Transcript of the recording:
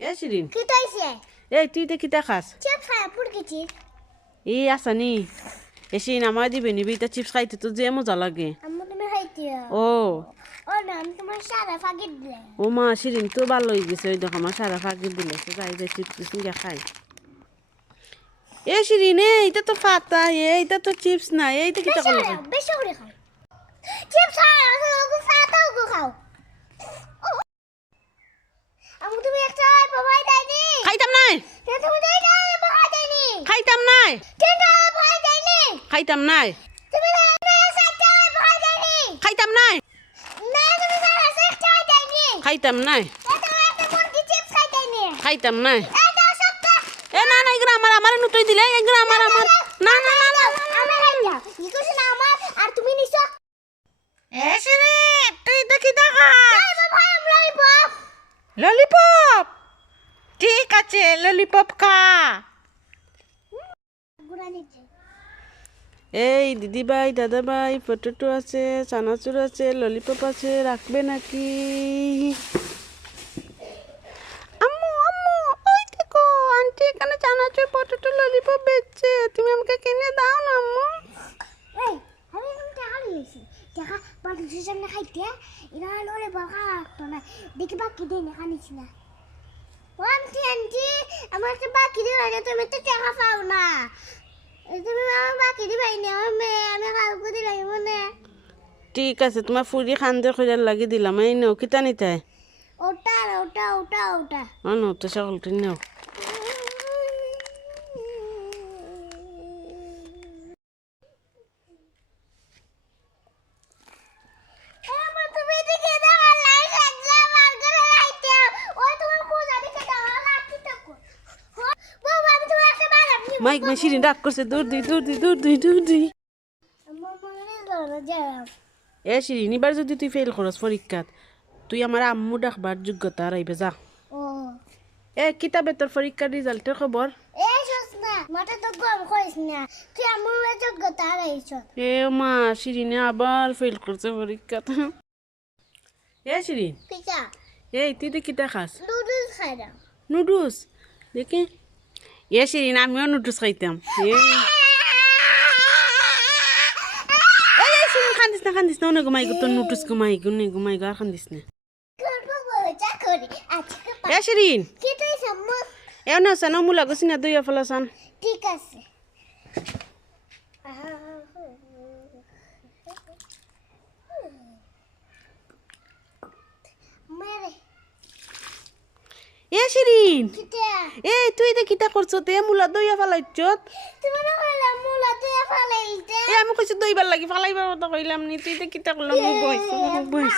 এ শিরিন। এই তুই তো কিতা খাস এই আসানি এ শিরিন আমার দিবে নিবি তা চিপস খাইতে তো যে মজা লাগে। ও ও মা শিরিন তো ভালো হয়ে গেছে। ওই দেখো আমার সারা ফাঁকি দিলে। যাই যাই চিপস টিপস খাই। এ শিরিন এ এটা তো ফাতা এ এটা তো চিপস না এইটা কিতা করল করে খাও চিপ খাও আসলে ওকে ফাটাও গো খাও আম্মু তুমি একটা বাবাই দেয়নি খাইতাম নাই কেন তুমি দেই না বাবাই দেয়নি খাইতাম নাই। খাইতাম নাই। খাইতাম নাই। খাইতাম নাই। খাইতাম নাই। এ না না, এগুলো আমার আমার নুতুই দিলে, এগুলো আমার আমার। না না না না। আমার, আর তুমি নিছো এ শিরিন তুই দেখি দেখা এই বাবা আমরা ললিপপ ললিপপ ঠিক আছে ললিপপ খা। এই দিদি ভাই দাদা ভাই পটেটো আছে চানাচুর আছে ললিপপ আছে রাখবে নাকি? আম্মু আম্মু ওই দেখো আন্টি এখানে চানাচুর পটেটো ললিপপ বেচছে। তুমি আমাকে কিনে দাও না আম্মু। টাকা বাড়ির সামনে খাইতে এরা বাবা রাখতো না। দেখি বাকি দিন খানিছি না আন্টি আন্টি আমার তো বাকি দিন না তুমি তো টাকা পাও না। তুমি আমার বাকি দিবাই না আমার মেয়ে আমি কাউকে দিলাই মনে ঠিক আছে তোমার ফুরি খান্দে খুঁজার লাগি দিলাম। এই নাও কিতা নিতাই? ওটা ওটা ওটা ওটা। ও নাও তো সকলটি নাও। মাইক মা শিরিন রাগ করছে দূর দিই দূর দিই দূর দিই দূর দিই। এ শিরিন এবার যদি তুই ফেল করস পরীক্ষাত তুই আমার আম্মু ডাকবার যোগ্যতা রাইবে যা। এ কিতাবে তোর পরীক্ষার রেজাল্টের খবর? এই শোস মাথা তো গরম করিস না। তুই আমার যোগ্যতা হারাইছ। এ মা শিরিনে আবার ফেল করছে পরীক্ষাত। এ শিরিন পিছা এই তুই তো কিতা খাস নুডলস খাই নুডলস? দেখি। এ শিরিন আমিও নুডলস খাইতাম খান্দিস না খান্দিস না অনেক ঘুমাই গো তোর নুডলস ঘুমাই গো অনেক ঘুমাই গো আর খান্দিস না এ সম্মুখ এ না সান মুলা গো সিনা দুইয়া এ শিরিন। এ তুই দে কিতা করছ? তে মুলা দইয়া ফালাইলতে এ আমি কইছি দইবার লাগি ফালাইবার কথা কইলাম নি। তুই দে কিতা করলাম বইছ বইছ।